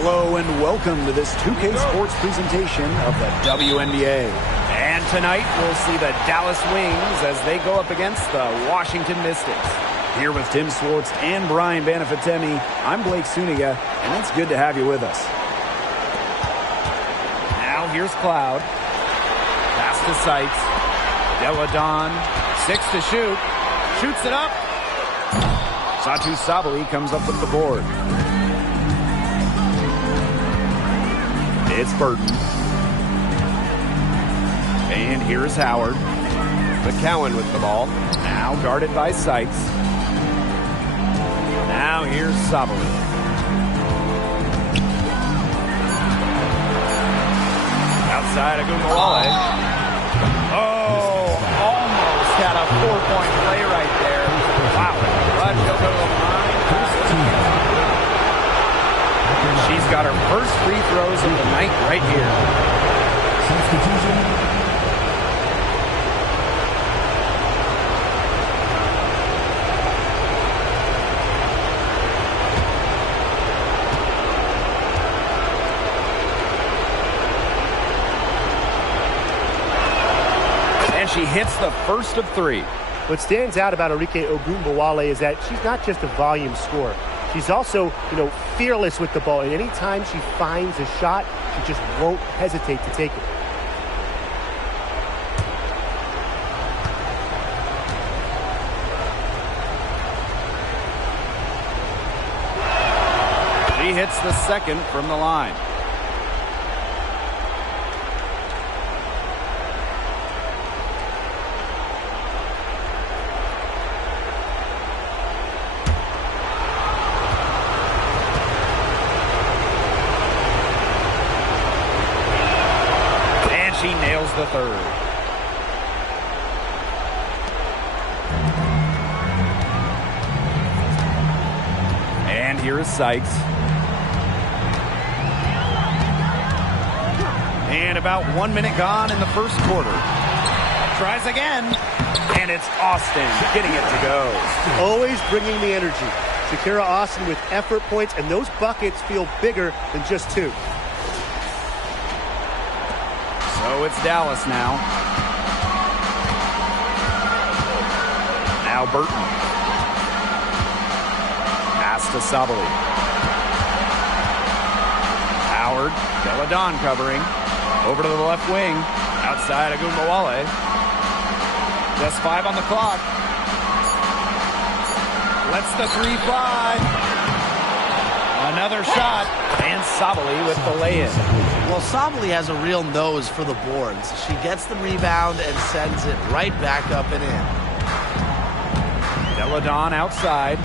Hello and welcome to this 2K Sports presentation of the WNBA. And tonight we'll see the Dallas Wings as they go up against the Washington Mystics. Here with Tim Swartz and Brian Banafitemi, I'm Blake Suniga, and it's good to have you with us. Now here's Cloud. Pass to Sykes. Deladon, 6 to shoot. Shoots it up. Satu Sabali comes up with the board. It's Burton. And here is Howard. McCowan with the ball. Now guarded by Sykes. Now here's Sabali. Outside Agumbawale. Oh, almost had a 4-point play right there. Wow. But he'll go to the line. She's got her first free throws of the night right here. Substitution. And she hits the first of 3. What stands out about Arike Ogunbowale is that she's not just a volume scorer. She's also, fearless with the ball. And anytime she finds a shot, she just won't hesitate to take it. She hits the second from the line. She nails the third. And here is Sykes. And about 1 minute gone in the first quarter. Tries again. And it's Austin getting it to go. Always bringing the energy. Shakira Austin with effort points, and those buckets feel bigger than just 2. So it's Dallas now. Now Burton. Pass to Sabali. Howard. Deladon covering. Over to the left wing. Outside Agumbawale. Just 5 on the clock. Lets the 3 fly. Another shot. And Sabali with the lay-in. Well, Sabali has a real nose for the boards. She gets the rebound and sends it right back up and in. Deladon outside.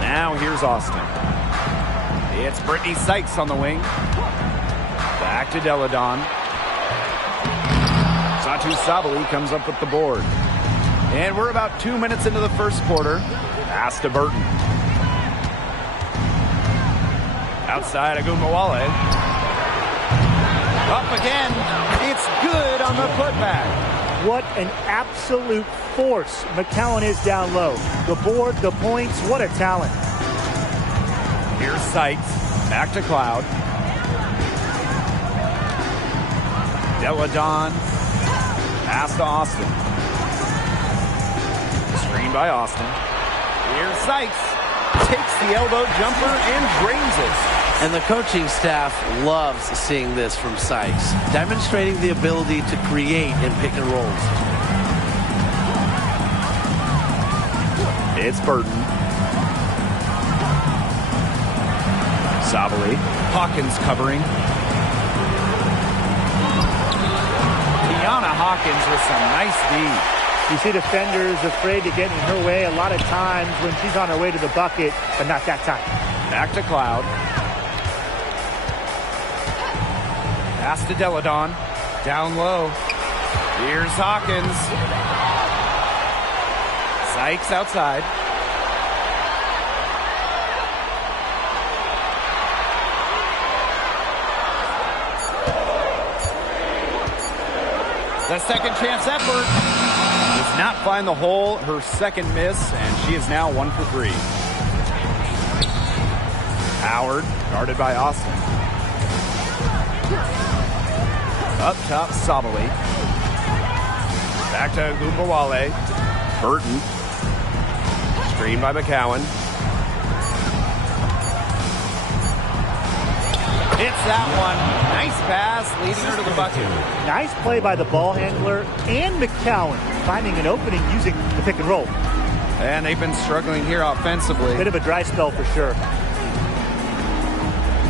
Now here's Austin. It's Brittany Sykes on the wing. Back to Deladon. Satu Sabali comes up with the board. And we're about 2 minutes into the first quarter. Pass to Burton. Outside Agumbawale. Up again. It's good on the putback. What an absolute force McCowan is down low. The board, the points, what a talent. Here's Sykes. Back to Cloud. Deladon. Pass to Austin. Screen by Austin. Here's Sykes. Takes the elbow jumper and drains it. And the coaching staff loves seeing this from Sykes, demonstrating the ability to create in pick and rolls. It's Burton. Sabali. Hawkins covering. Tiana Hawkins with some nice D. You see defenders afraid to get in her way a lot of times when she's on her way to the bucket, but not that time. Back to Cloud. Pass to Deladon. Down low. Here's Hawkins. Sykes outside. The second chance effort does not find the hole. Her second miss, and she is now 1 for 3. Howard, guarded by Austin. Up top, Sabali. Back to Gumbawale. Burton. Screen by McCowan. Hits that one. Nice pass, leading her to the bucket. Nice play by the ball handler and McCowan, finding an opening using the pick and roll. And they've been struggling here offensively. Bit of a dry spell for sure.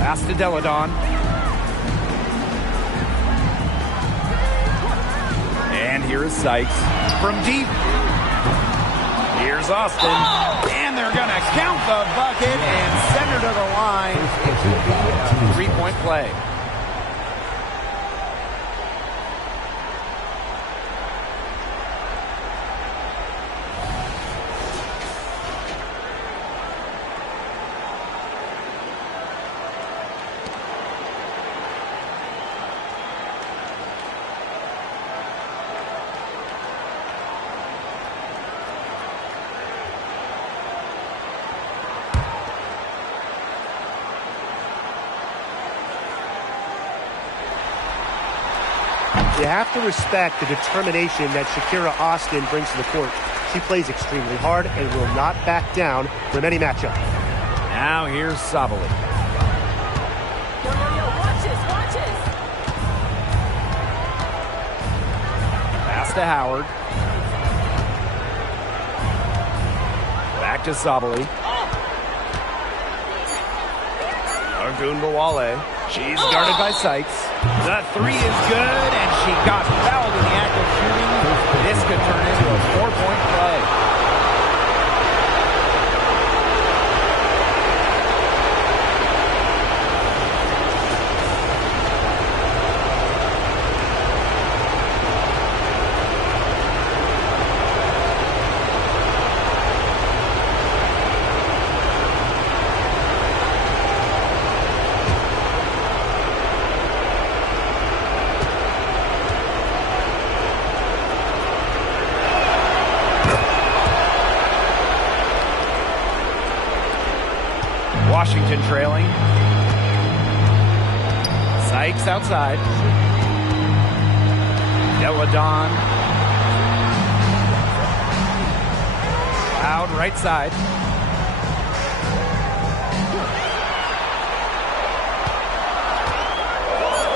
Pass to Deladon. And here is Sykes from deep. Here's Austin. And they're going to count the bucket and send her to the line. It will be a three-point play. You have to respect the determination that Shakira Austin brings to the court. She plays extremely hard and will not back down from any matchup. Now here's Sabali. Pass to Howard. Back to Sabali. Ogunbowale. She's guarded by Sykes. The three is good, and she got fouled in the act of shooting. This could turn into a four-point play. Washington trailing. Sykes outside. Deladon. Out right side.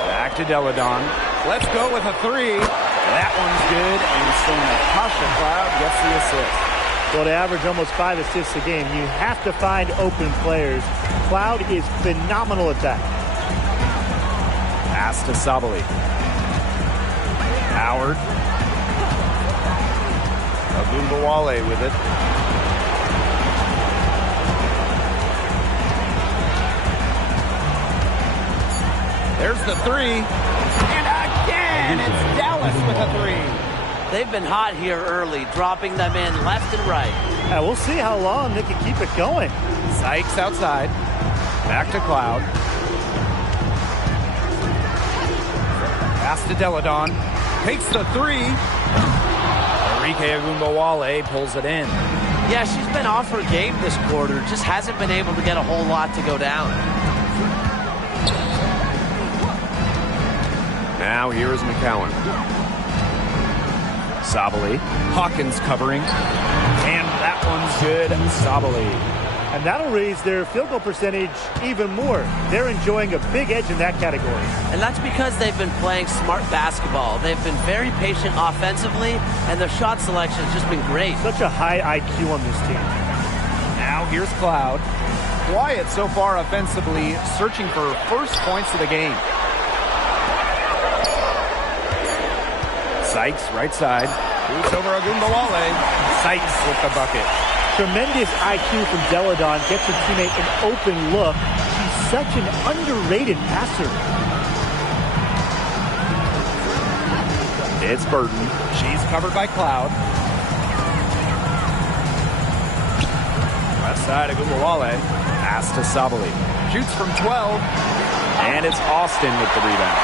Back to Deladon. Let's go with a three. That one's good, and so Natasha Cloud gets the assist. Well, to average almost 5 assists a game, you have to find open players. Cloud is phenomenal at that. Pass to Sabali. Howard. Ogunbowale with it. There's the three. And again, it's Dallas with a three. They've been hot here early, dropping them in left and right. Yeah, we'll see how long they can keep it going. Sykes outside. Back to Cloud. Pass to Deladon. Takes the three. Enrique Ogunbowale pulls it in. Yeah, she's been off her game this quarter. Just hasn't been able to get a whole lot to go down. Now here is McCowan. Sabali. Hawkins covering. And that one's good. Sabali. And that'll raise their field goal percentage even more. They're enjoying a big edge in that category. And that's because they've been playing smart basketball. They've been very patient offensively, and their shot selection has just been great. Such a high IQ on this team. Now here's Cloud. Quiet so far offensively, searching for first points of the game. Sykes, right side. Shoots over Ogunbowale. Sykes with the bucket. Tremendous IQ from Deladon. Gets her teammate an open look. She's such an underrated passer. It's Burton. She's covered by Cloud. Left side, Ogunbowale. Pass to Sabali. Shoots from 12. And it's Austin with the rebound.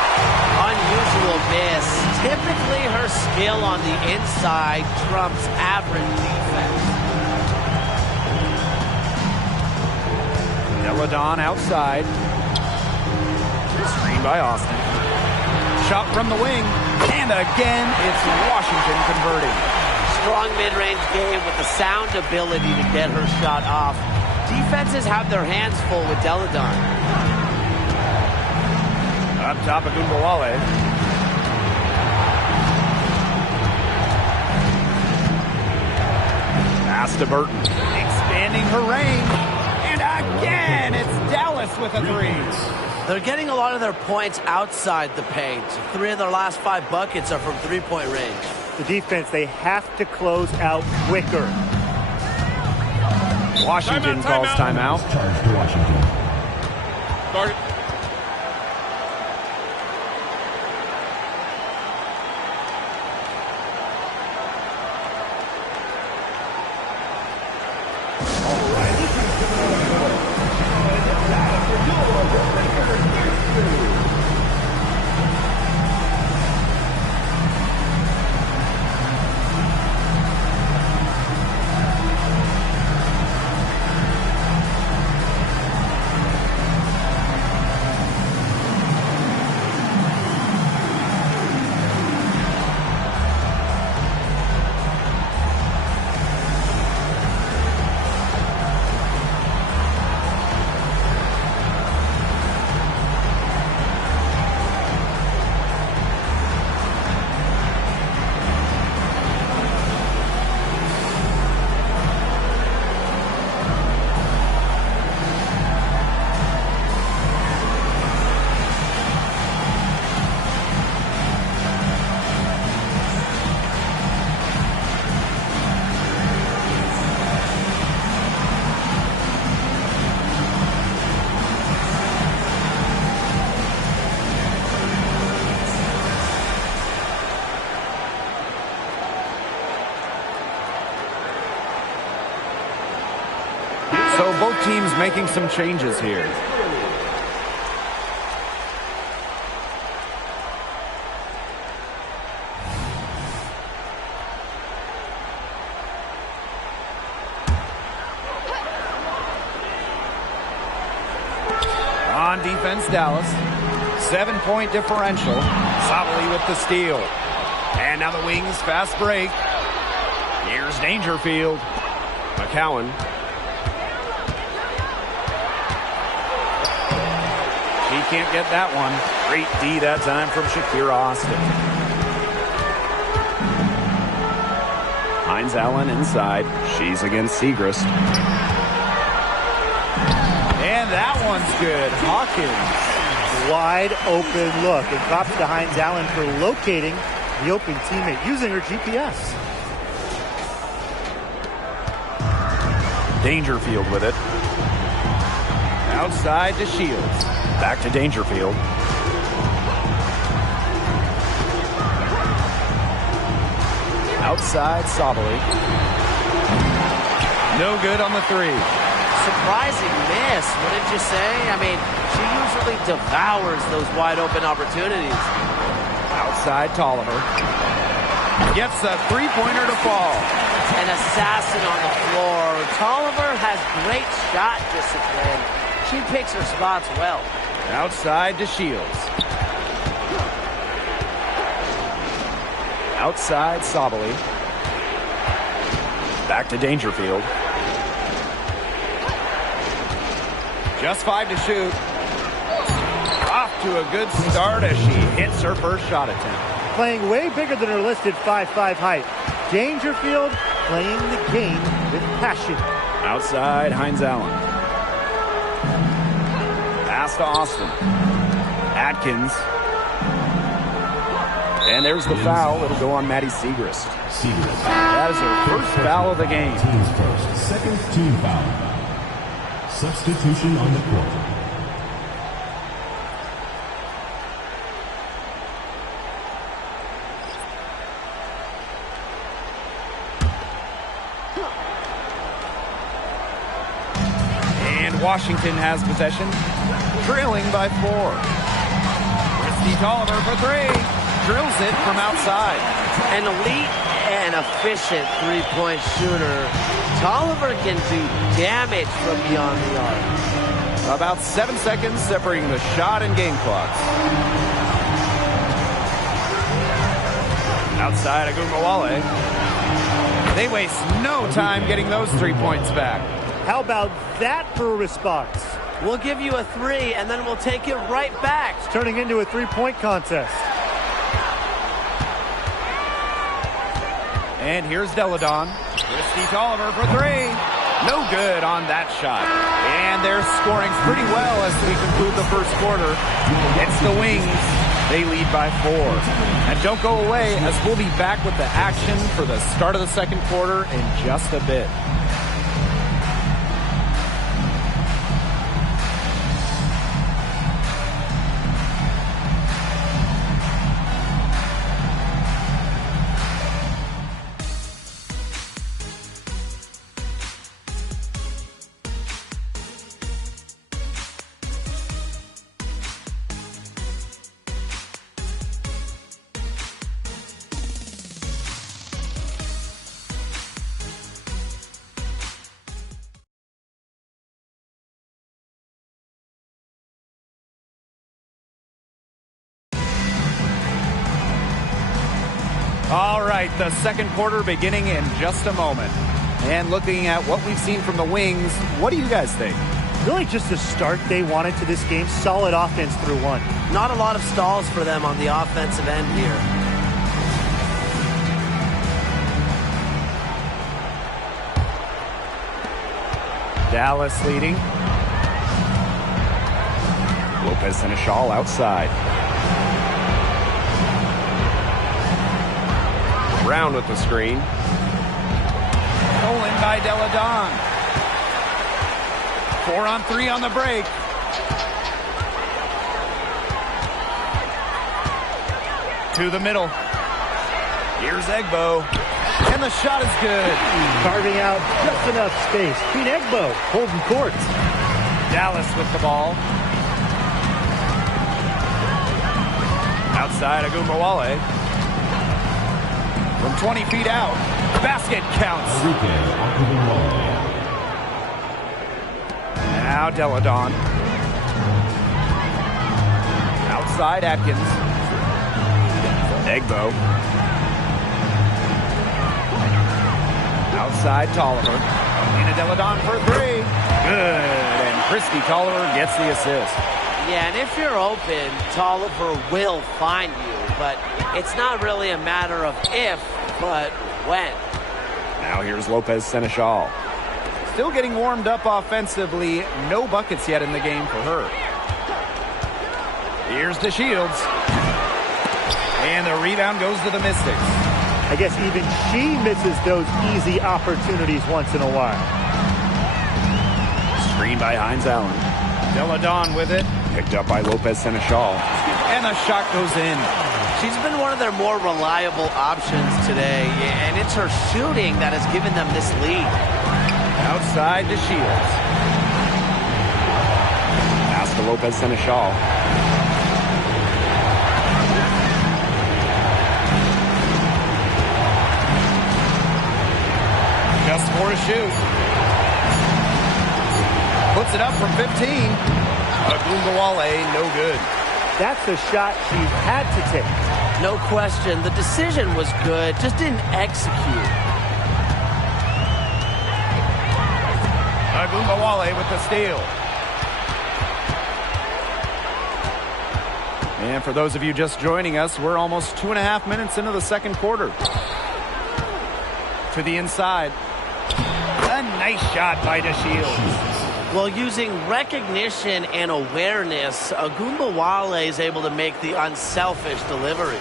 Unusual miss. Typically her skill on the inside trumps average defense. Deladon outside. Screen by Austin. Shot from the wing. And again, it's Washington converting. Strong mid-range game with the sound ability to get her shot off. Defenses have their hands full with Deladon. Up top of Gumbawale. Pass to Burton. Expanding her range. And again, it's Dallas with a three. They're getting a lot of their points outside the paint. 3 of their last 5 buckets are from three-point range. The defense, they have to close out quicker. Washington calls timeout. Start it. So both teams making some changes here. On defense, Dallas. 7-point differential. Sabali with the steal. And now the wings, fast break. Here's Dangerfield. McCowan. He can't get that one. Great D that time from Shakira Austin. Hines Allen inside. She's against Segrist. And that one's good. Hawkins. Wide open look. And props to Hines Allen for locating the open teammate using her GPS. Dangerfield with it. Outside to Shields. Back to Dangerfield. Outside, Sabali. No good on the three. Surprising miss, wouldn't you say? I mean, she usually devours those wide open opportunities. Outside, Tolliver. Gets a three-pointer to fall. An assassin on the floor. Tolliver has great shot discipline. She picks her spots well. Outside to Shields. Outside, Sabali. Back to Dangerfield. Just 5 to shoot. Off to a good start as she hits her first shot attempt. Playing way bigger than her listed 5'5" height. Dangerfield playing the game with passion. Outside, Hines Allen. Pass to Austin. Atkins. And there's the foul. It'll go on Maddie Segrist. That is her first foul of the game. Team's first, second team foul. Substitution on the court. And Washington has possession, trailing by 4. Christy Tolliver for 3. Drills it from outside. An elite and efficient three-point shooter. Tolliver can do damage from beyond the arc. About 7 seconds separating the shot and game clocks. Outside Agumbawale. They waste no time getting those 3 points back. How about that for a response? We'll give you a 3, and then we'll take it right back. It's turning into a 3-point contest. And here's Deladon. Christy Tolliver for 3. No good on that shot. And they're scoring pretty well as we conclude the first quarter. It's the Wings. They lead by 4. And don't go away, as we'll be back with the action for the start of the second quarter in just a bit. All right, the second quarter beginning in just a moment. And looking at what we've seen from the Wings, what do you guys think? Really just the start they wanted to this game. Solid offense through one. Not a lot of stalls for them on the offensive end here. Dallas leading. Lopez Seneschal outside. Brown with the screen. Stolen by Deladon. 4-on-3 on the break. To the middle. Here's Egbo. And the shot is good. Carving out just enough space. Queen Egbo holding court. Dallas with the ball. Outside Agumbawale. From 20 feet out. Basket counts. Now Deladon. Outside Atkins. Egbo. Outside Tolliver. Nina Deladon for 3. Good. And Christy Tolliver gets the assist. Yeah, and if you're open, Tolliver will find you. But it's not really a matter of if, but when. Now here's Lopez Seneschal. Still getting warmed up offensively. No buckets yet in the game for her. Here's the Shields. And the rebound goes to the Mystics. I guess even she misses those easy opportunities once in a while. Screen by Hines Allen. Deladon with it. Picked up by Lopez Seneschal. And the shot goes in. She's been one of their more reliable options today, and it's her shooting that has given them this lead. Outside to Shields. Pass to Lopez Seneschal. Just 4 to shoot. Puts it up from 15. Agumbawale, no good. That's a shot she had to take. No question. The decision was good, just didn't execute. Agumbawale with the steal. And for those of you just joining us, we're almost 2.5 minutes into the second quarter. To the inside. A nice shot by DeShields. Well, using recognition and awareness, Agumbawale is able to make the unselfish delivery.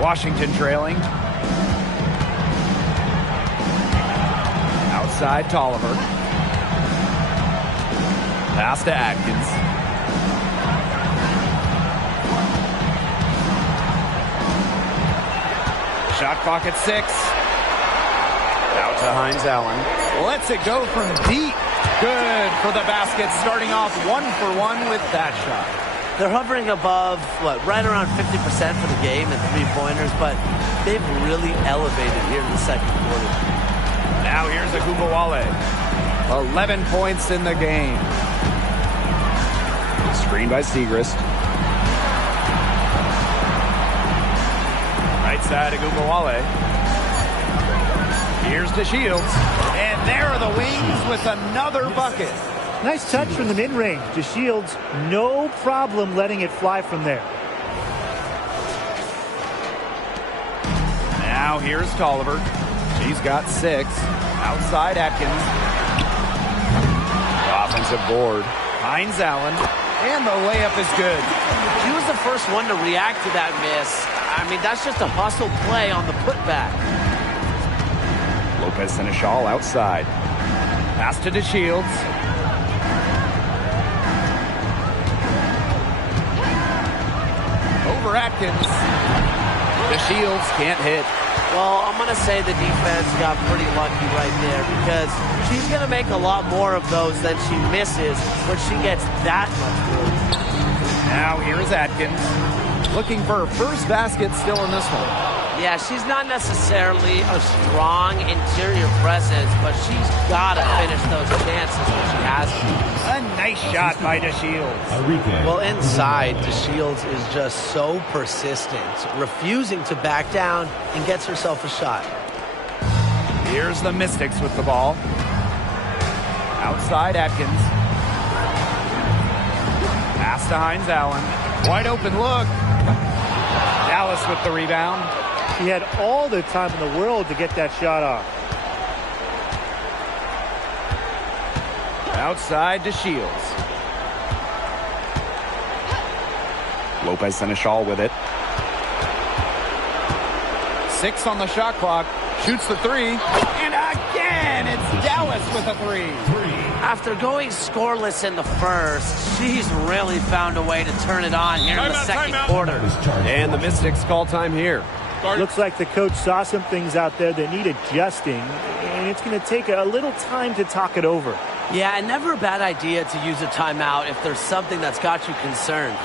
Washington trailing. Outside Tolliver. Pass to Atkins. Shot clock at 6. Out to Hines Allen. Lets it go from deep. Good for the basket, starting off 1 for 1 with that shot. They're hovering above, right around 50% for the game in three-pointers, but they've really elevated here in the second quarter. Now here's Agumbawale. 11 points in the game. Screen by Segrist. Right side of Ogunbowale. Here's DeShields. And there are the Wings with another bucket. Nice touch from the mid-range. DeShields, no problem letting it fly from there. Now here's Tolliver. She's got 6. Outside Atkins. Offensive board. Hines Allen. And the layup is good. He was the first one to react to that miss. I mean, that's just a hustle play on the putback. Lopez Seneschal outside. Pass to DeShields. Over Atkins. DeShields can't hit. Well, I'm going to say the defense got pretty lucky right there because she's going to make a lot more of those than she misses when she gets that much room. Now here is Atkins. Looking for her first basket still in this one. Yeah, she's not necessarily a strong interior presence, but she's got to finish those chances when she has to. A nice shot by DeShields. Well, inside, DeShields is just so persistent, refusing to back down, and gets herself a shot. Here's the Mystics with the ball. Outside Atkins. Pass to Hines Allen. Wide open look. Dallas with the rebound. He had all the time in the world to get that shot off. Outside DeShields. Lopez Seneschal with it. 6 on the shot clock. Shoots the 3. And again, it's Dallas with a 3. After going scoreless in the first, she's really found a way to turn it on here in the second quarter. And the Mystics call time here. Looks like the coach saw some things out there that need adjusting, and it's going to take a little time to talk it over. Yeah, and never a bad idea to use a timeout if there's something that's got you concerned.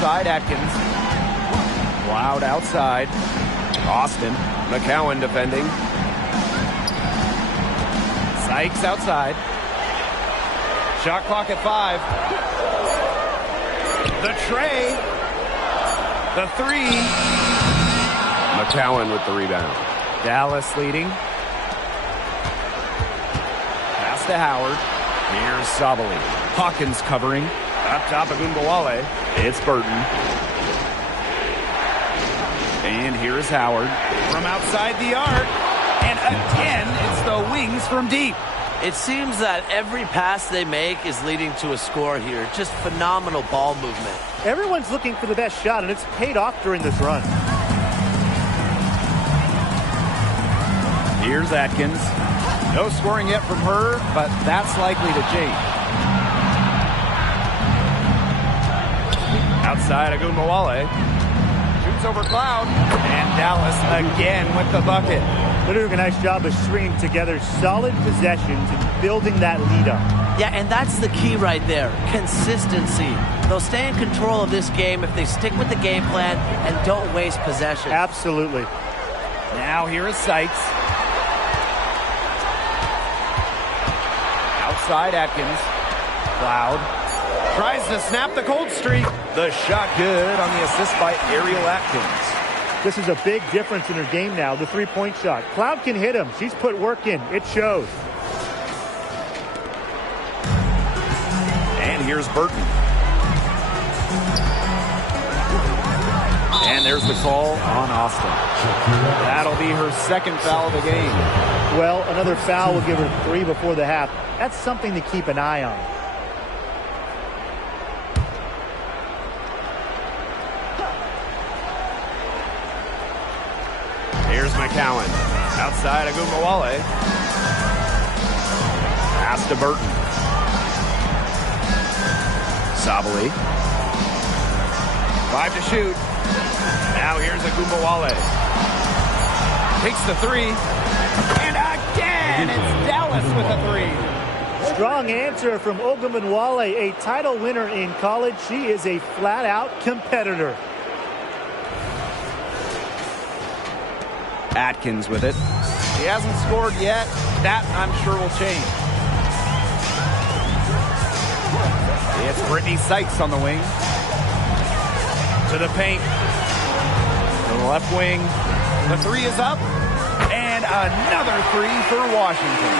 Outside Atkins. Loud outside. Austin. McCowan defending. Sykes outside. Shot clock at 5. The tray. The 3. McCowan with the rebound. Dallas leading. Pass to Howard. Here's Sabali. Hawkins covering. Up top of Ogunbowale. It's Burton. And here is Howard from outside the arc. And again, it's the Wings from deep. It seems that every pass they make is leading to a score here. Just phenomenal ball movement. Everyone's looking for the best shot, and it's paid off during this run. Here's Atkins. No scoring yet from her, but that's likely to change. Outside Ogunbowale. Distance over Cloud. And Dallas again with the bucket. They're doing a nice job of stringing together solid possessions and building that lead up. Yeah, and that's the key right there. Consistency. They'll stay in control of this game if they stick with the game plan and don't waste possession. Absolutely. Now here is Sykes. Outside Atkins. Cloud tries to snap the cold streak. The shot good on the assist by Ariel Atkins. This is a big difference in her game now, the three-point shot. Cloud can hit him. She's put work in. It shows. And here's Burton. And there's the call on Austin. That'll be her second foul of the game. Well, another foul will give her 3 before the half. That's something to keep an eye on. Here's McCowan. Outside Agumbawale. Pass to Burton. Sabali. 5 to shoot. Now here's Agumbawale. Takes the 3. And again, it's Dallas with a 3. Strong answer from Ogunbowale, a title winner in college. She is a flat-out competitor. Atkins with it. He hasn't scored yet. That, I'm sure, will change. It's Brittany Sykes on the wing. To the paint. To the left wing. The 3 is up. And another 3 for Washington.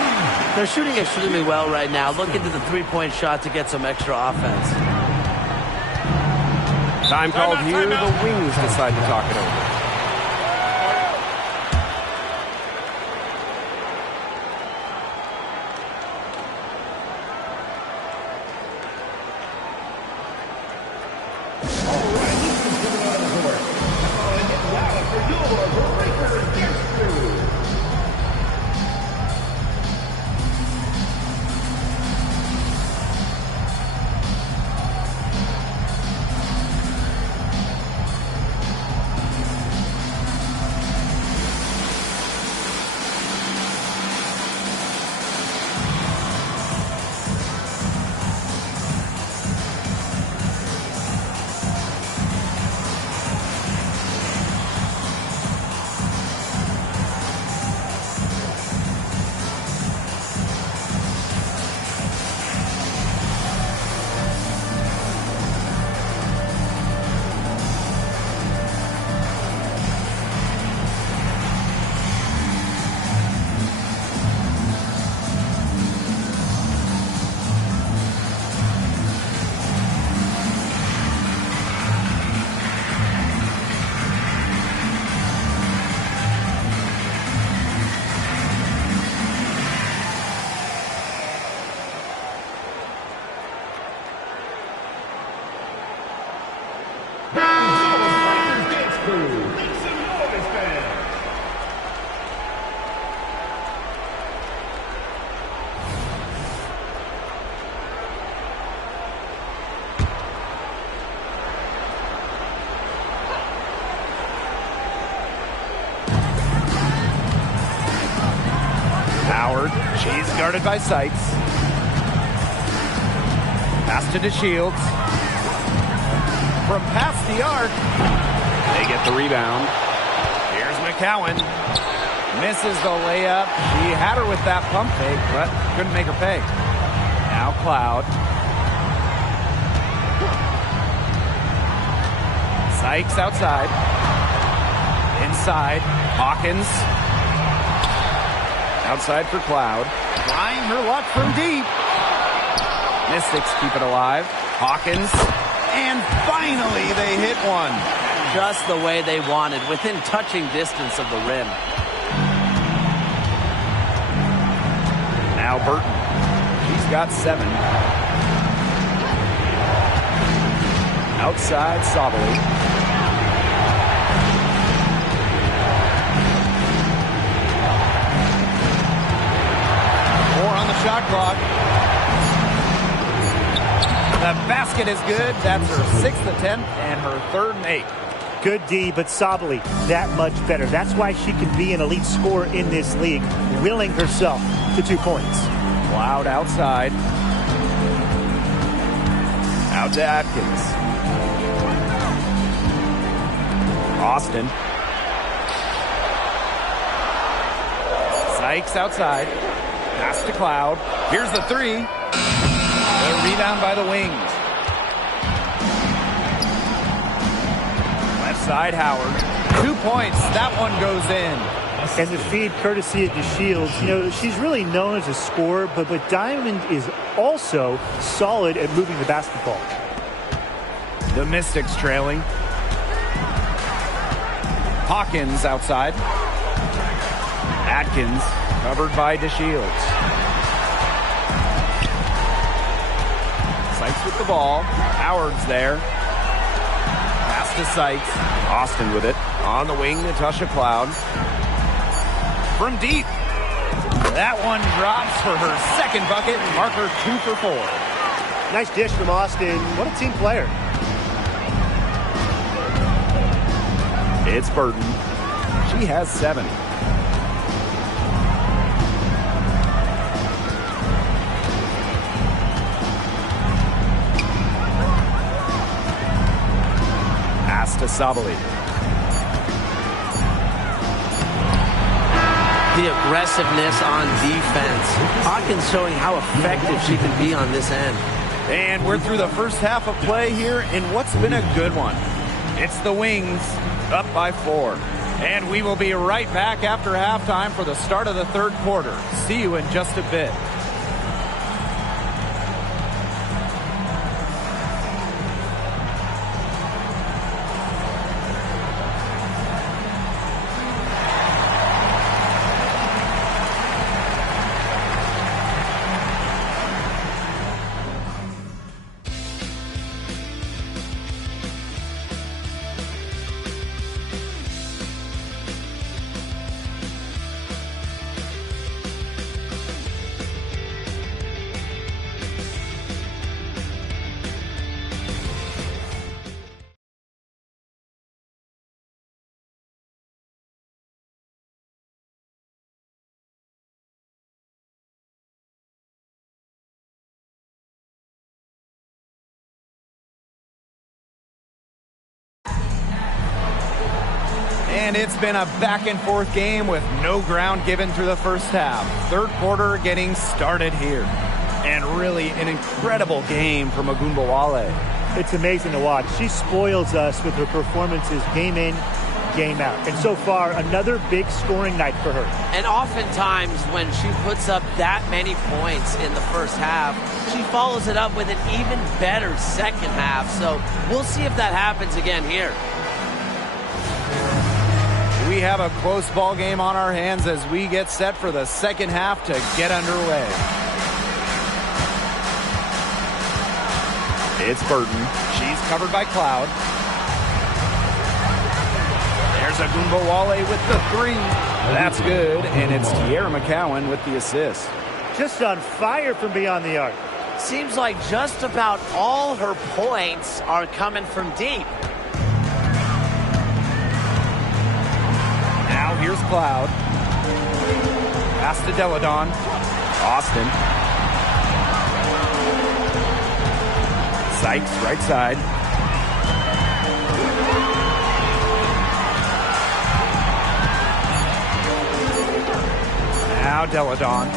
They're shooting extremely well right now. Look into the three-point shot to get some extra offense. Time called here. The Wings decide to talk it over. She's guarded by Sykes. Pass to DeShields. From past the arc. They get the rebound. Here's McCowan. Misses the layup. She had her with that pump fake, but couldn't make her pay. Now Cloud. Sykes outside. Inside. Hawkins. Outside for Cloud. Trying her luck from deep. Mystics keep it alive. Hawkins. And finally they hit one. Just the way they wanted, within touching distance of the rim. Now Burton. She's got 7. Outside Sabali. On the shot clock. The basket is good. That's her 6th attempt and her 3rd and 8. Good D, but Sabali, that much better. That's why she can be an elite scorer in this league, willing herself to 2 points. Cloud outside. Out to Atkins. Austin. Sykes outside. Pass to Cloud. Here's the three. The rebound by the Wings. Left side, Howard. 2 points. That one goes in. And the feed courtesy of DeShields. You know, she's really known as a scorer, but Diamond is also solid at moving the basketball. The Mystics trailing. Hawkins outside. Atkins covered by DeShields. Sykes with the ball. Howard's there. Pass to Sykes. Austin with it. On the wing, Natasha Cloud. From deep. That one drops for her second bucket. Marker 2 for 4. Nice dish from Austin. What a team player. It's Burton. She has 7. Pass to Sabali. The aggressiveness on defense. Hawkins showing how effective she can be on this end. And we're through the first half of play here in what's been a good one. It's the Wings up by 4. And we will be right back after halftime for the start of the third quarter. See you in just a bit. And it's been a back-and-forth game with no ground given through the first half. Third quarter getting started here. And really an incredible game from Ogunbowale. It's amazing to watch. She spoils us with her performances game in, game out. And so far, another big scoring night for her. And oftentimes when she puts up that many points in the first half, she follows it up with an even better second half. So we'll see if that happens again here. We have a close ball game on our hands as we get set for the second half to get underway. It's Burton. She's covered by Cloud. There's Ogunbowale with the three. That's good, and it's Tierra McCowan with the assist. Just on fire from beyond the arc. Seems like just about all her points are coming from deep. Now here's Cloud. Pass to Deladon. Austin. Sykes, right side. Now Deladon.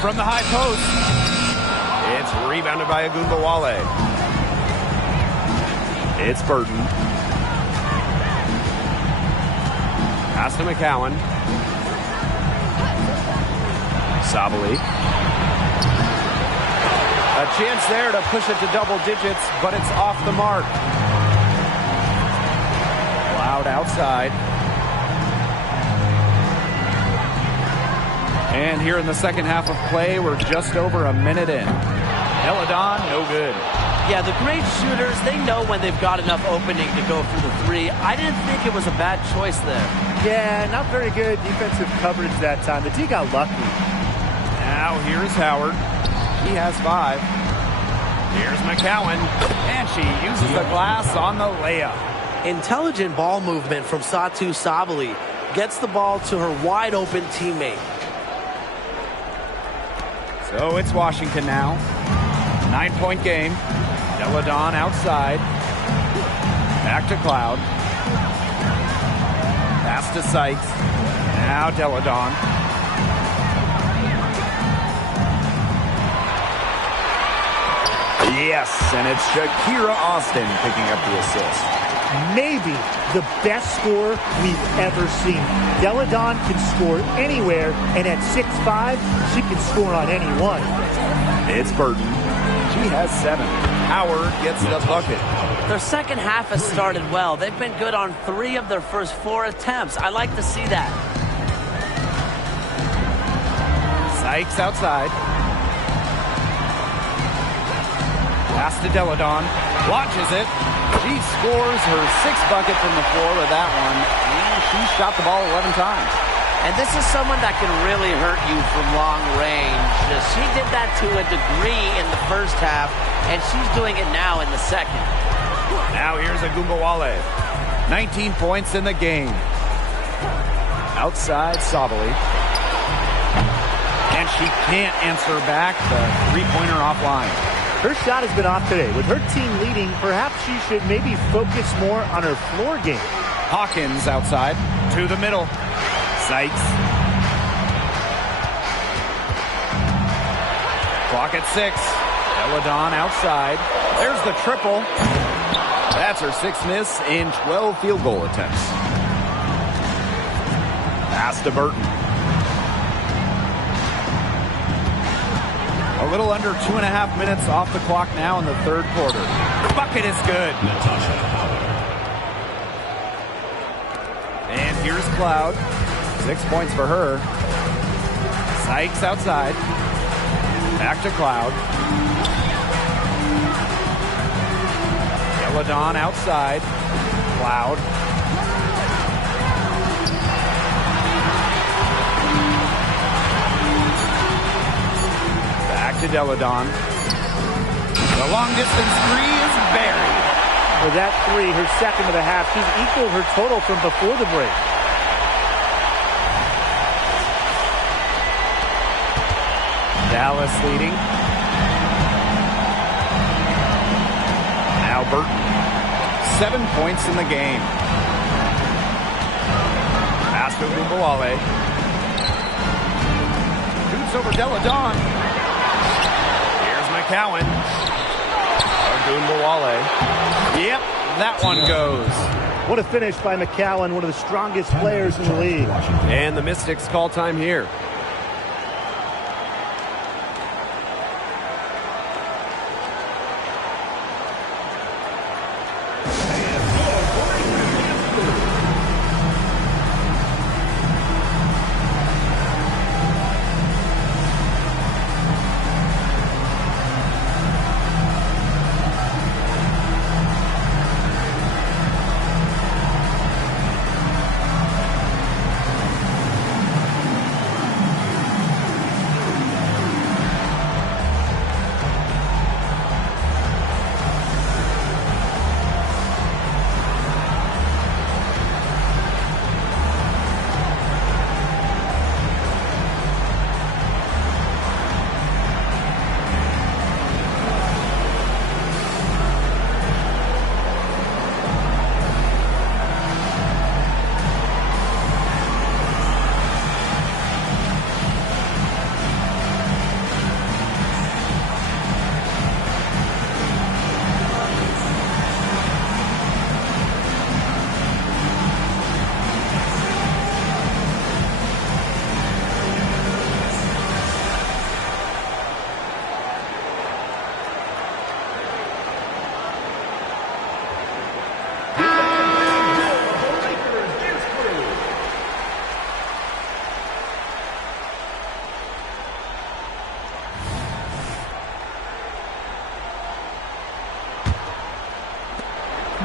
From the high post. It's rebounded by Ogunbowale. It's Burton. Pass to McCowan. Sabali. A chance there to push it to double digits, but it's off the mark. Cloud outside. And here in the second half of play, we're just over a minute in. Deladon, no good. Yeah, the great shooters, they know when they've got enough opening to go for the three. I didn't think it was a bad choice there. Yeah, not very good defensive coverage that time. The D got lucky. Now here's Howard. He has 5. Here's McCowan. And she uses the glass on the layup. Intelligent ball movement from Satu Sabali. Gets the ball to her wide open teammate. So it's Washington now. 9-point game. Deladon outside. Back to Cloud. Pass to Sykes. Now Deladon. Yes, and it's Shakira Austin picking up the assist. Maybe the best score we've ever seen. Deladon can score anywhere, and at 6'5", she can score on anyone. It's Burton. She has 7. Howard gets the bucket. Their second half has started well. They've been good on 3 of their first 4 attempts. I like to see that. Sykes outside. Pass to Deladon. Launches it. She scores her 6th bucket from the floor with that one. And she shot the ball 11 times. And this is someone that can really hurt you from long range. She did that to a degree in the first half, and she's doing it now in the second. Now here's Agumbawale. 19 points in the game. Outside Sabali. And she can't answer back the three-pointer offline. Her shot has been off today. With her team leading, perhaps she should maybe focus more on her floor game. Hawkins outside to the middle. Sykes. Clock at 6. Deladon outside. There's the triple. That's her 6th miss in 12 field goal attempts. Pass to Burton. A little under 2.5 minutes off the clock now in the 3rd quarter. Bucket is good. And here's Cloud. 6 points for her. Sykes outside. Back to Cloud. Deladon outside. Cloud. Back to Deladon. The long distance 3 is buried. With that 3, her second of the half, she's equaled her total from before the break. Dallas leading. Now Burton. 7 points in the game. Pass to Agumbawale. Shoots over Deladon. Here's McCowan. Agumbawale. Yep, that one goes. What a finish by McCowan, one of the strongest players in the league. And the Mystics call time here.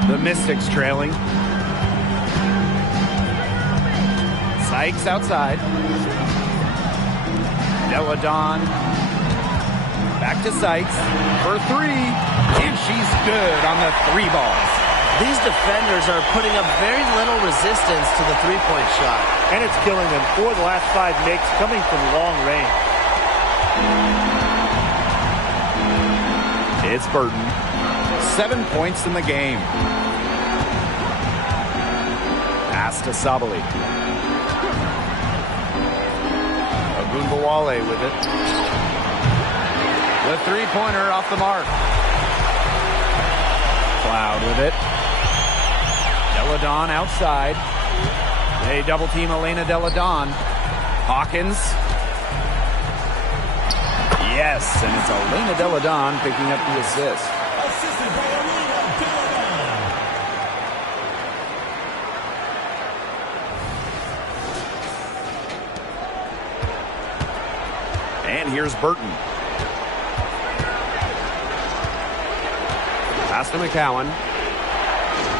The Mystics trailing. Sykes outside. Deladon. Back to Sykes for 3. And she's good on the 3 balls. These defenders are putting up very little resistance to the three-point shot. And it's killing them. 4 of the last 5 makes coming from long range. It's Burton. 7 points in the game. Pass to Sabali. Ogunbowale with it. The three-pointer off the mark. Cloud with it. Deladon outside. They double-team Elena Deladon. Hawkins. Yes, and it's Elena Deladon picking up the assist. Assisted by Elena Deladon. And here's Burton. Pass to McCowan.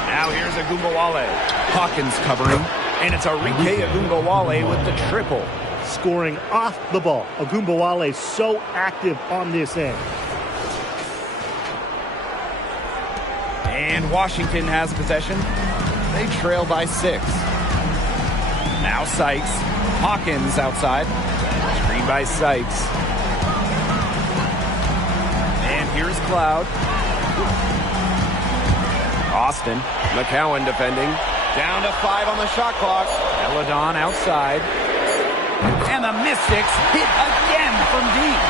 Now here's Ogunbowale. Hawkins covering. And it's Arike Ogunbowale with the triple. Scoring off the ball. Ogunbowale so active on this end. And Washington has possession. They trail by 6. Now Sykes. Hawkins outside. Screen by Sykes. And here's Cloud. Austin. McCowan defending. Down to 5 on the shot clock. Deladon outside. And the Mystics hit again from deep.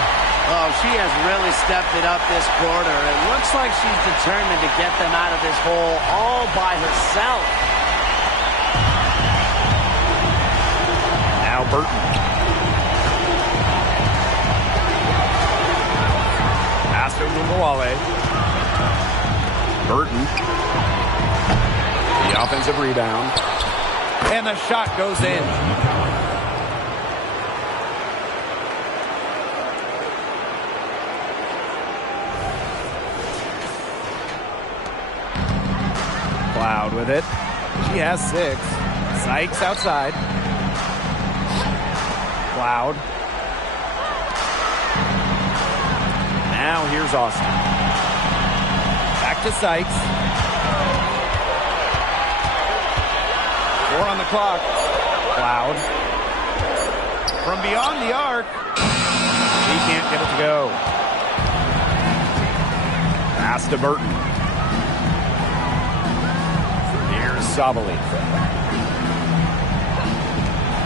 Oh, she has really stepped it up this quarter. It looks like she's determined to get them out of this hole all by herself. Now Burton. Pass to Ogunbowale. Burton. The offensive rebound. And the shot goes in. Cloud with it. She has 6. Sykes outside. Cloud. Now here's Austin. Back to Sykes. 4 on the clock. Cloud. From beyond the arc. He can't get it to go. Pass to Burton. Here's Sabali.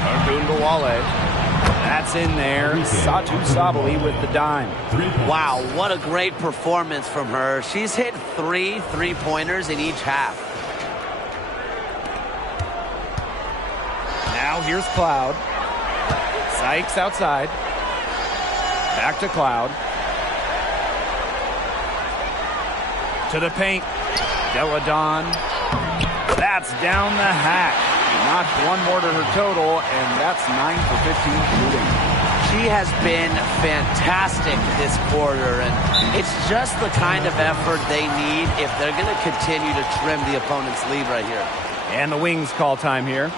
Ogunbowale. That's in there. Satu Sabali with the dime. Wow, what a great performance from her. She's hit 3 three-pointers in each half. Now here's Cloud. Sykes outside. Back to Cloud. To the paint. Deladon. That's down the hatch. Notched 1 more to her total, and that's 9 for 15 shooting. She has been fantastic this quarter, and it's just the kind of effort they need if they're going to continue to trim the opponent's lead right here. And the Wings call time here.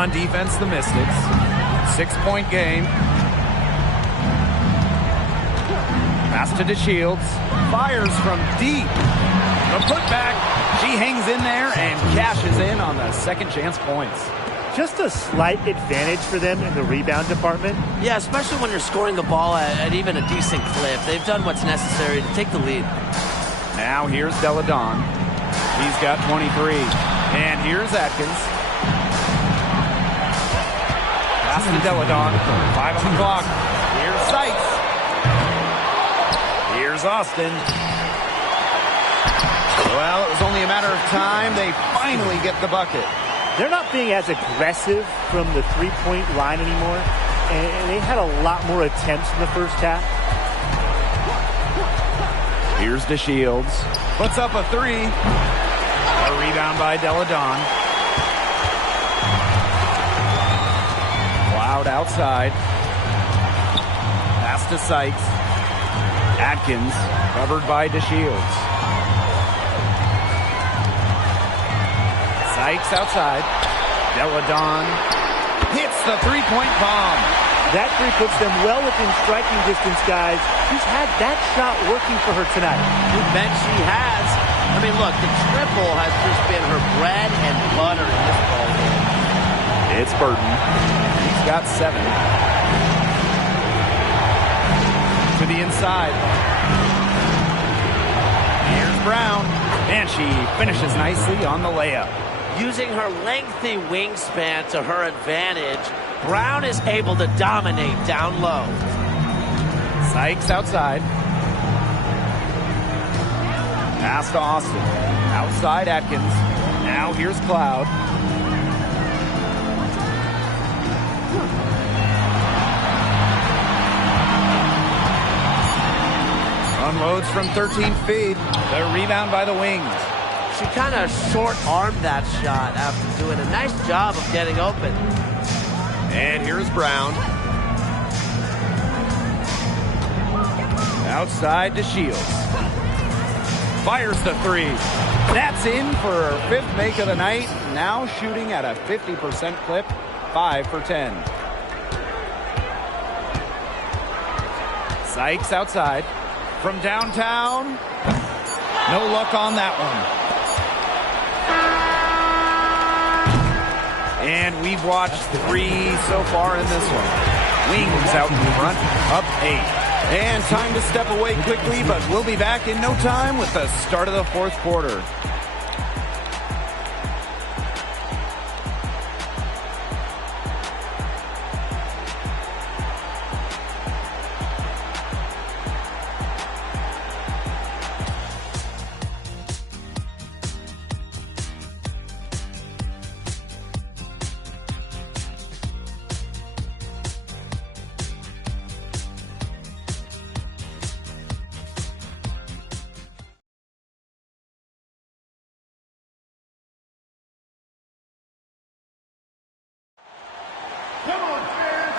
On defense, the Mystics. 6-point game. Pass to DeShields. Fires from deep. The putback. She hangs in there and cashes in on the second chance points. Just a slight advantage for them in the rebound department. Yeah, especially when you're scoring the ball at even a decent clip. They've done what's necessary to take the lead. Now here's Deladon. He's got 23. And here's Atkins. Pass to Deladon. 5 on the clock. Here's Sykes. Here's Austin. Well, it was only a matter of time. They finally get the bucket. They're not being as aggressive from the three-point line anymore, and they had a lot more attempts in the first half. Here's DeShields. Puts up a 3. A rebound by Deladon. Cloud outside. Pass to Sykes. Atkins covered by DeShields. Sykes outside. Deladon hits the three-point bomb. That three puts them well within striking distance, guys. She's had that shot working for her tonight. You bet she has. I mean, look, the triple has just been her bread and butter in this ball game. It's Burton. He's got 7. To the inside. Here's Brown. And she finishes nicely on the layup. Using her lengthy wingspan to her advantage, Brown is able to dominate down low. Sykes outside. Pass to Austin. Outside Atkins. Now here's Cloud. Unloads from 13 feet. The rebound by the Wings. She kind of short-armed that shot after doing a nice job of getting open. And here's Brown. Outside to Shields. Fires the 3. That's in for her 5th make of the night. Now shooting at a 50% clip. 5 for 10. Sykes outside. From downtown. No luck on that one. And we've watched 3 so far in this one. Wings out in front, up 8. And time to step away quickly, but we'll be back in no time with the start of the 4th quarter.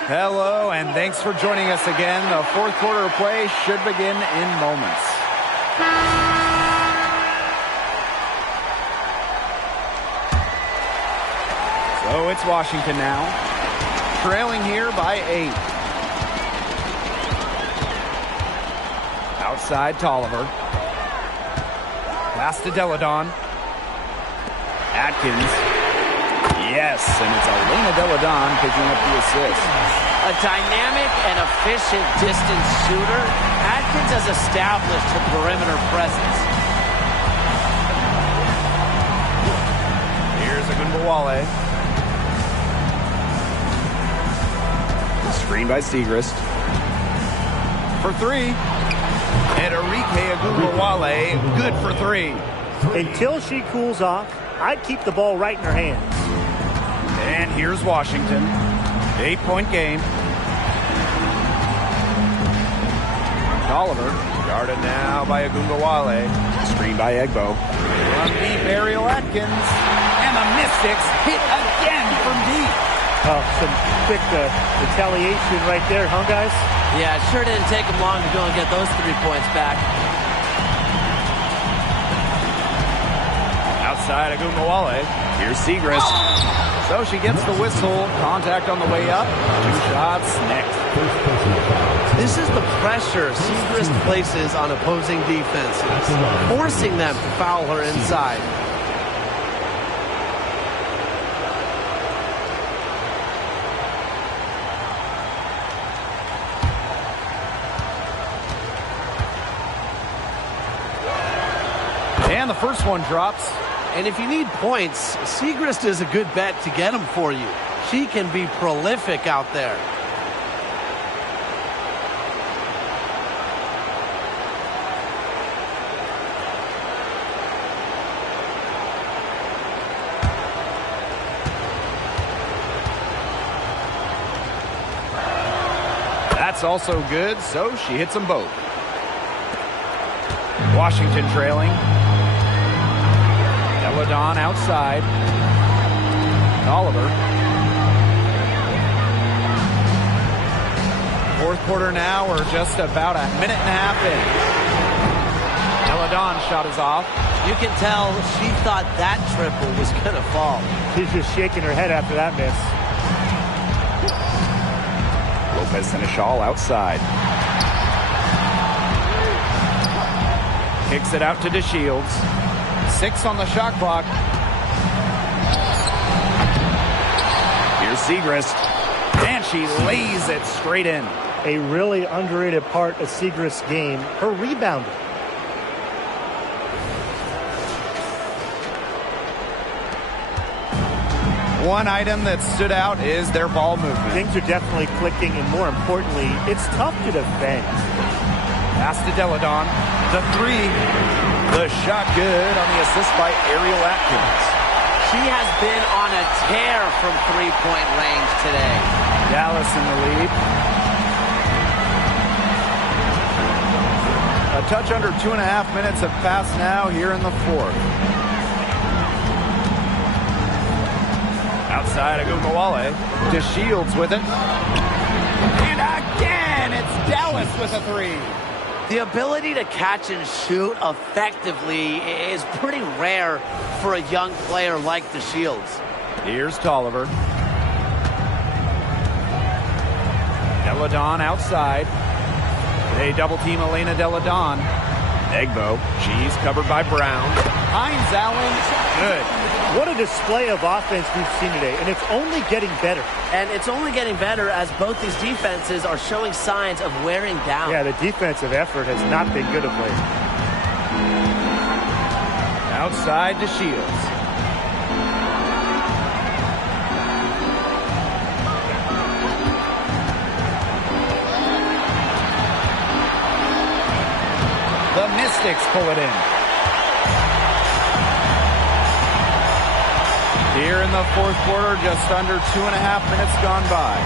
Hello, and thanks for joining us again. The 4th quarter of play should begin in moments. So it's Washington now, trailing here by 8. Outside Tolliver. Pass to Deladon. Atkins. Yes, and it's Elena Deladon picking up the assist. A dynamic and efficient distance shooter, Atkins has established her perimeter presence. Here's Agunbowale. Screen by Segrist. For 3. And Enrique Agunbowale, good for 3. Until she cools off, I'd keep the ball right in her hands. And here's Washington. 8-point game. Tolliver, guarded now by Agunbowale. Screen by Egbo. From deep, Ariel Atkins. And the Mystics hit again from deep. Oh, some quick retaliation right there, huh, guys? Yeah, it sure didn't take them long to go and get those 3 points back. Outside Agunbowale. Here's Segrist. So she gets the whistle. Contact on the way up. 2 shots next. First personal foul. This is the pressure Segrist places on opposing defenses, forcing them to foul her inside. And the first one drops. And if you need points, Segrist is a good bet to get them for you. She can be prolific out there. That's also good, so she hits them both. Washington trailing. Deladon outside. Oliver. Fourth quarter now. We're just about a minute and a half in. Deladon shot is off. You can tell she thought that triple was going to fall. She's just shaking her head after that miss. Lopez Seneschal outside. Kicks it out to DeShields. 6 on the shot clock. Here's Segrist. And she lays it straight in. A really underrated part of Segrist's game, her rebounding. One item that stood out is their ball movement. Things are definitely clicking, and more importantly, it's tough to defend. Pass to Deladon. The 3. The shot good on the assist by Ariel Atkins. She has been on a tear from three-point range today. Dallas in the lead. A touch under 2.5 minutes have passed now here in the fourth. Outside Agumbawale. DeShields with it. And again, it's Dallas with a 3. The ability to catch and shoot effectively is pretty rare for a young player like DeShields. Here's Tolliver. Deladon outside. They double team Elena Deladon. Egbo. She's covered by Brown. Hines Allen. Good. What a display of offense we've seen today, and it's only getting better. And it's only getting better as both these defenses are showing signs of wearing down. Yeah, the defensive effort has not been good of late. Outside to Shields. The Mystics pull it in. Here in the fourth quarter, just under 2.5 minutes gone by.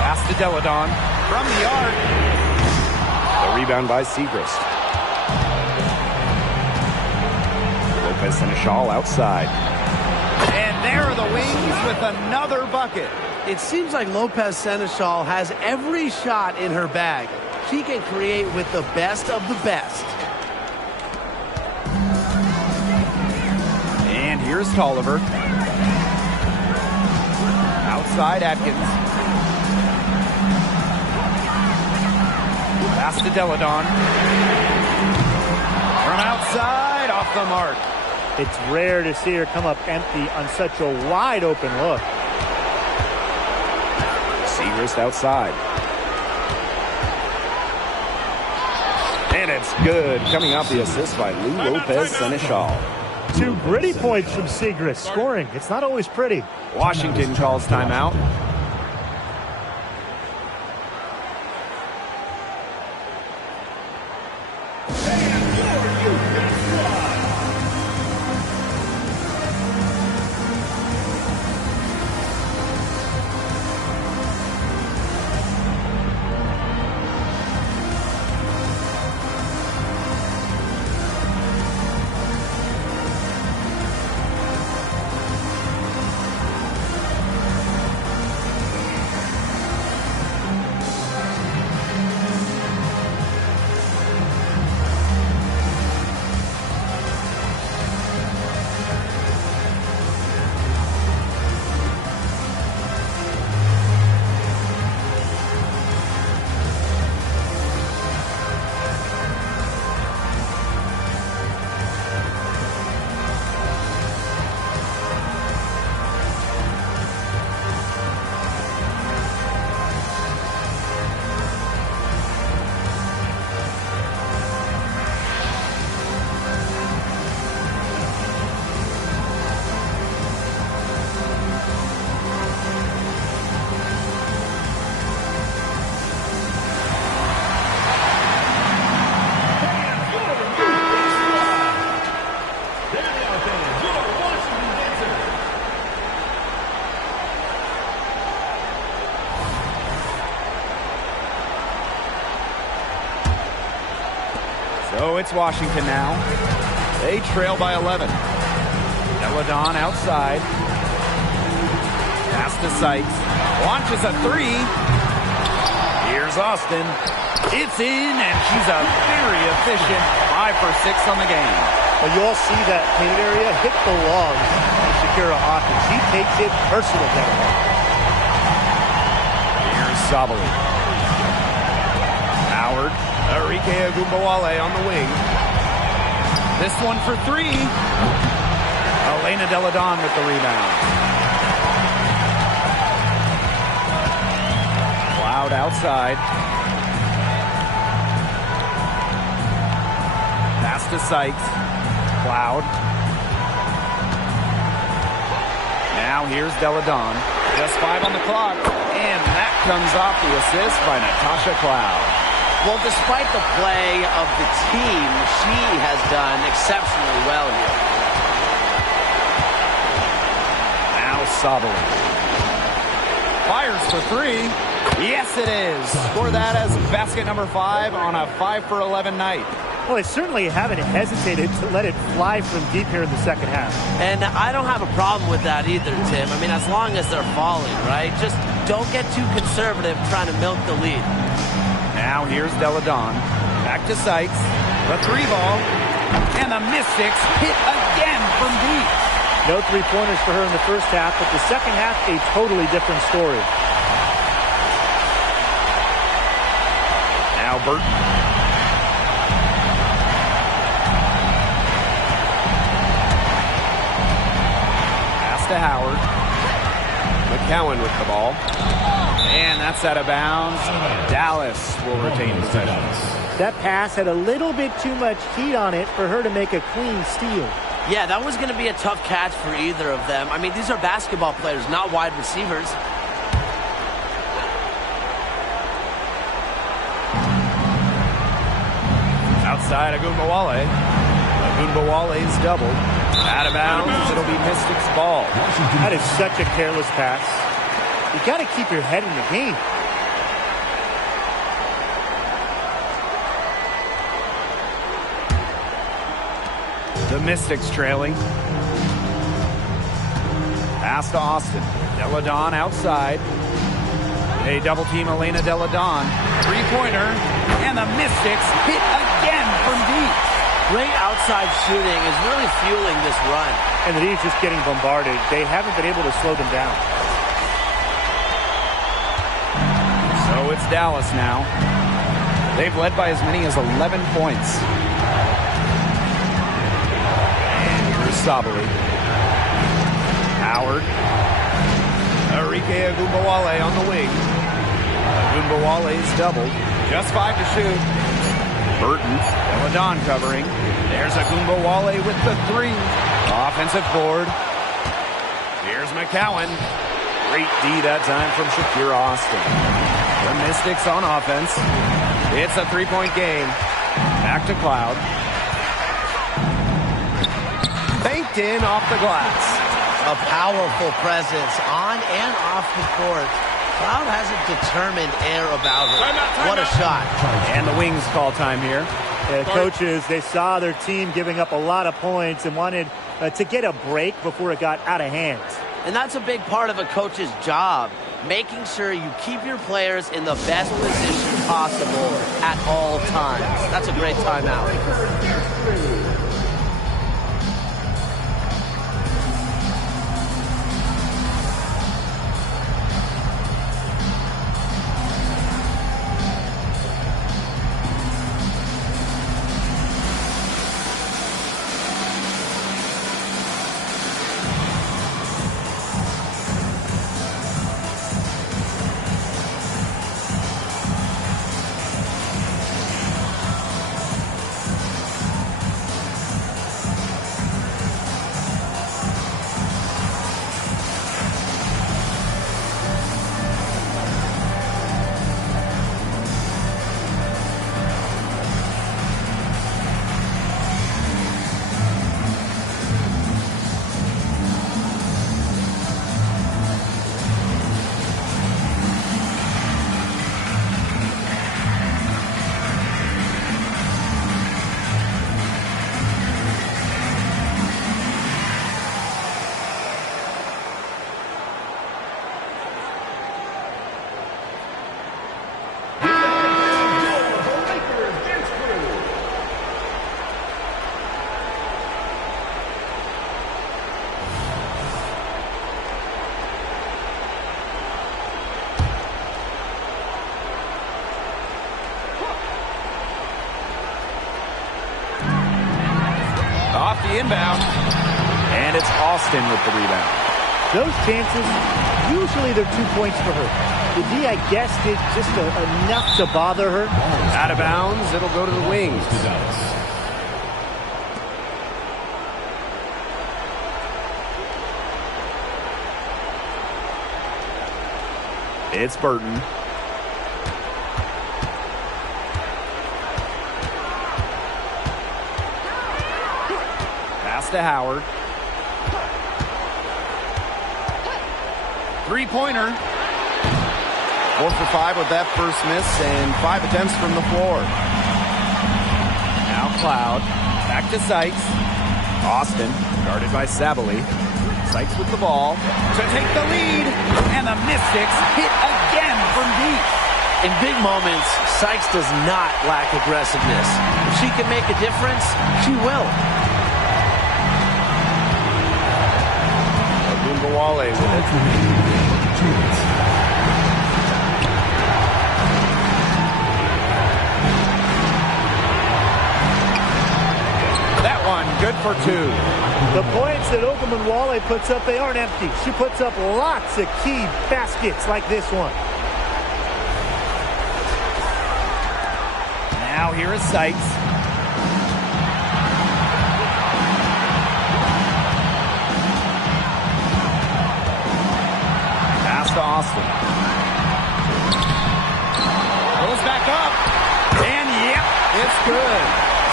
Pass to Deladon from the arc. The rebound by Segrist. Lopez Seneschal outside. And there are the Wings with another bucket. It seems like Lopez Seneschal has every shot in her bag. She can create with the best of the best. And here's Tolliver. Outside Atkins. Pass to Deladon. From outside, off the mark. It's rare to see her come up empty on such a wide open look. Segrist outside. And it's good. Coming out the assist by Lou Lopez Seneschal. 2 gritty points from Segrist. Scoring, it's not always pretty. Washington calls timeout. So it's Washington now. They trail by 11. Deladon outside. Pass to Sykes. Launches a three. Here's Austin. It's in, and she's a very efficient 5 for 6 on the game. Well, you all see that paint area hit the logs to Shakira Austin. She takes it personal down there. Here's Sabali. Howard. Enrique Agumbawale on the wing. This one for 3. Elena Deladon with the rebound. Cloud outside. Pass to Sykes. Cloud. Now here's Deladon. Just 5 on the clock. And that comes off the assist by Natasha Cloud. Well, despite the play of the team, she has done exceptionally well here. Now Sabali. Fires for 3. Yes, it is. Score that as basket number 5 on a 5 for 11 night. Well, they certainly haven't hesitated to let it fly from deep here in the second half. And I don't have a problem with that either, Tim. I mean, as long as they're falling, right? Just don't get too conservative trying to milk the lead. Now here's Deladon. Back to Sykes. The 3 ball. And the Mystics hit again from deep. No three-pointers for her in the first half, but the second half, a totally different story. Now Burton. Pass to Howard. McCowan with the ball. And that's out of bounds. Dallas will retain possession. That pass had a little bit too much heat on it for her to make a clean steal. Yeah, that was going to be a tough catch for either of them. I mean, these are basketball players, not wide receivers. Outside Agumbawale. Agumbawale's doubled. Out of bounds. It'll be Mystics ball. That is such a careless pass. You got to keep your head in the game. The Mystics trailing. Pass to Austin. Deladon outside. They double team Elena Deladon. 3-pointer. And the Mystics hit again from deep. Great outside shooting is really fueling this run. And the Heat's just getting bombarded. They haven't been able to slow them down. So it's Dallas now. They've led by as many as 11 points. And here's Sabali. Howard. Enrique Agumbawale on the wing. Agumbawale's doubled. Just 5 to shoot. Burton. Deladon covering. There's Agumbawale with the 3. Offensive board. Here's McCowan. Great D that time from Shakira Austin. The Mystics on offense. It's a 3-point game. Back to Cloud. Banked in off the glass. A powerful presence on and off the court. Cloud has a determined air about her. What a shot. And the Wings call time here. Coaches, they saw their team giving up a lot of points and wanted to get a break before it got out of hand. And that's a big part of a coach's job, making sure you keep your players in the best position possible at all times. That's a great timeout. inbound. And it's Austin with the rebound. Those chances, usually they're 2 points for her. The D, I guess, did just enough to bother her. Out of bounds, it'll go to the wings. It's Burton. Pass to Howard. Three-pointer. 4 for 5 with that first miss and 5 attempts from the floor. Now Cloud. Back to Sykes. Austin, guarded by Sabally. Sykes with the ball to take the lead. And the Mystics hit again from deep. In big moments, Sykes does not lack aggressiveness. If she can make a difference, she will. Ogunbowale with it. That one, good for 2. The points that Ogunbowale puts up, they aren't empty. She puts up lots of key baskets like this one. Now here is Sykes. Pass to Austin. Goes back up. And yep, it's good.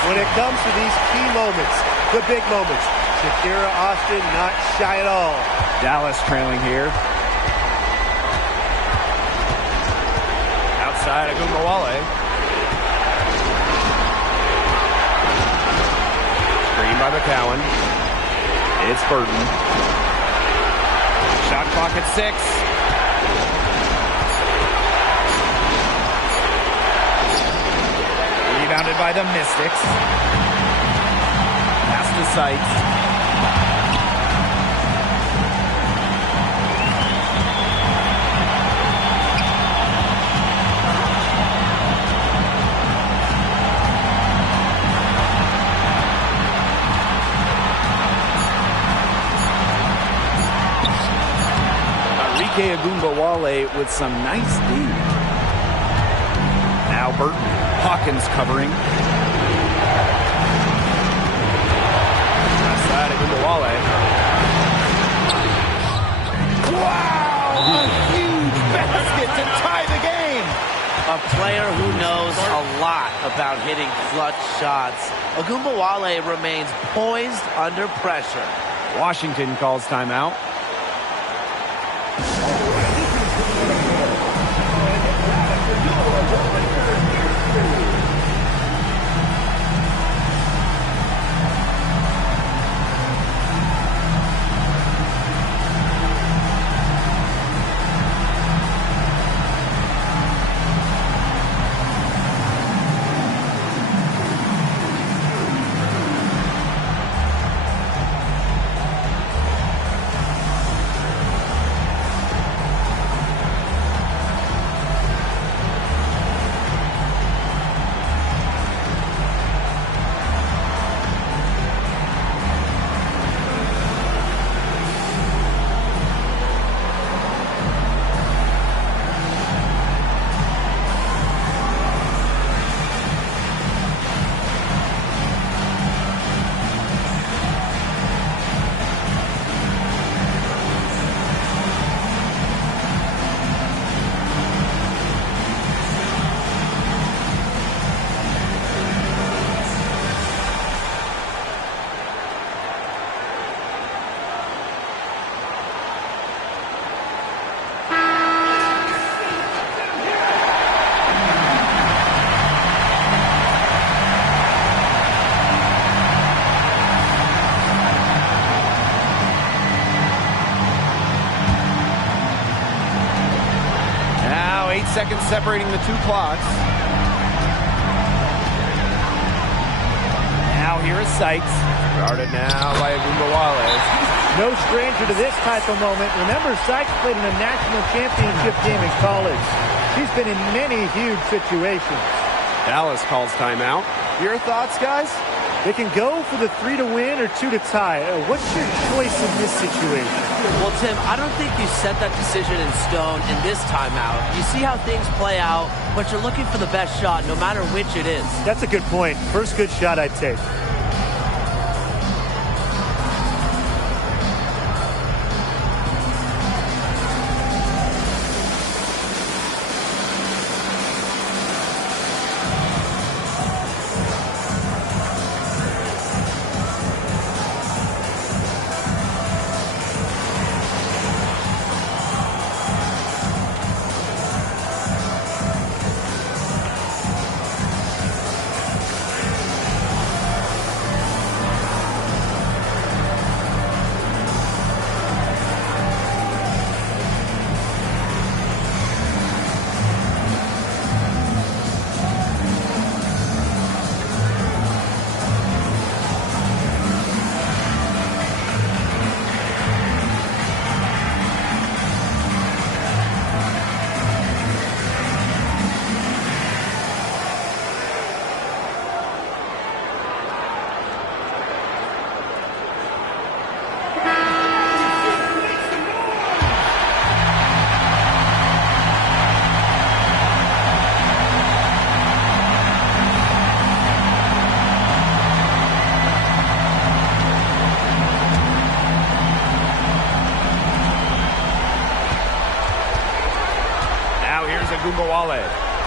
When it comes to these key moments, the big moments, Shakira Austin not shy at all. Dallas trailing here. Outside Ogunbowale. By McCowan. It's Burton. Shot clock at 6. Rebounded by the Mystics. Pass to Sykes. Ogunbowale with some nice D. Now Burton. Hawkins covering. Outside Ogunbowale. Wow! A huge basket to tie the game. A player who knows a lot about hitting clutch shots. Ogunbowale remains poised under pressure. Washington calls timeout. Seconds separating the two clocks. Now here is Sykes. Guarded now by Ogunbowale. No stranger to this type of moment. Remember, Sykes played in a national championship game in college. She's been in many huge situations. Dallas calls timeout. Your thoughts, guys? They can go for the 3 to win or 2 to tie. What's your choice in this situation? Well, Tim, I don't think you set that decision in stone in this timeout. You see how things play out, but you're looking for the best shot no matter which it is. That's a good point. First good shot I'd take.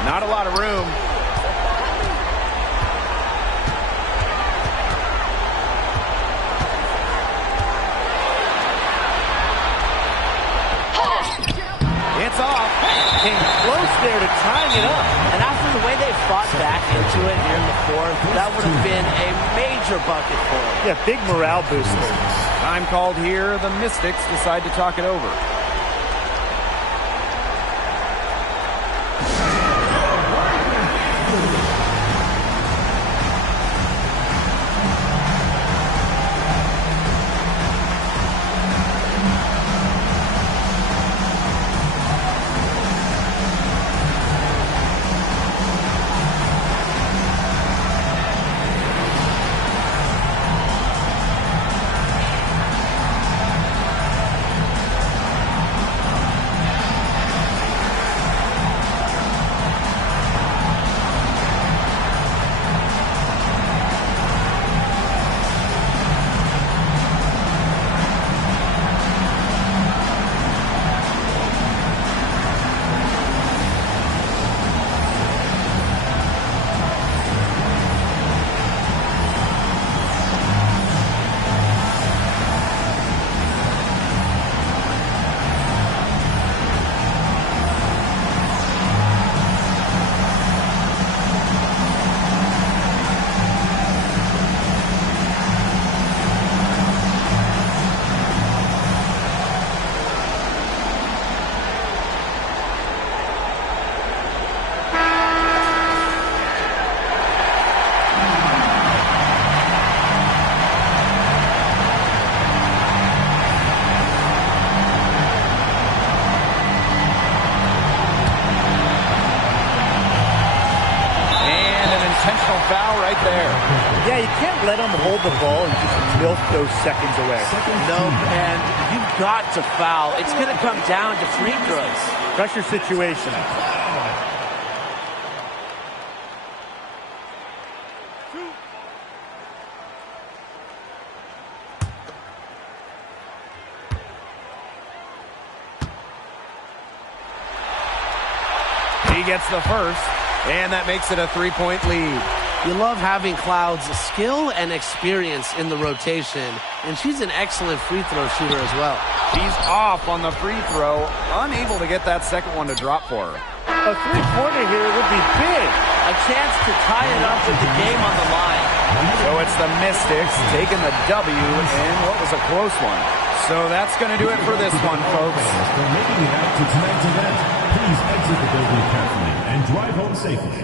Not a lot of room. It's off. Came close there to tying it up. And after the way they fought back into it here in the fourth, that would have been a major bucket for them. Yeah, big morale booster. Time called here. The Mystics decide to talk it over. Foul right there. Yeah, you can't let them hold the ball and just milk those seconds away. No, and you've got to foul. It's going to come down to free throws. Pressure situation. He gets the first, and that makes it a 3-point lead. You love having Cloud's skill and experience in the rotation, and she's an excellent free throw shooter as well. She's off on the free throw, unable to get that second one to drop for her. A three-pointer here would be big. A chance to tie it up with the game on the line. So it's the Mystics taking the W in what was a close one. So that's going to do it for this one, folks. For making it out to tonight's event, please exit the building carefully and drive home safely.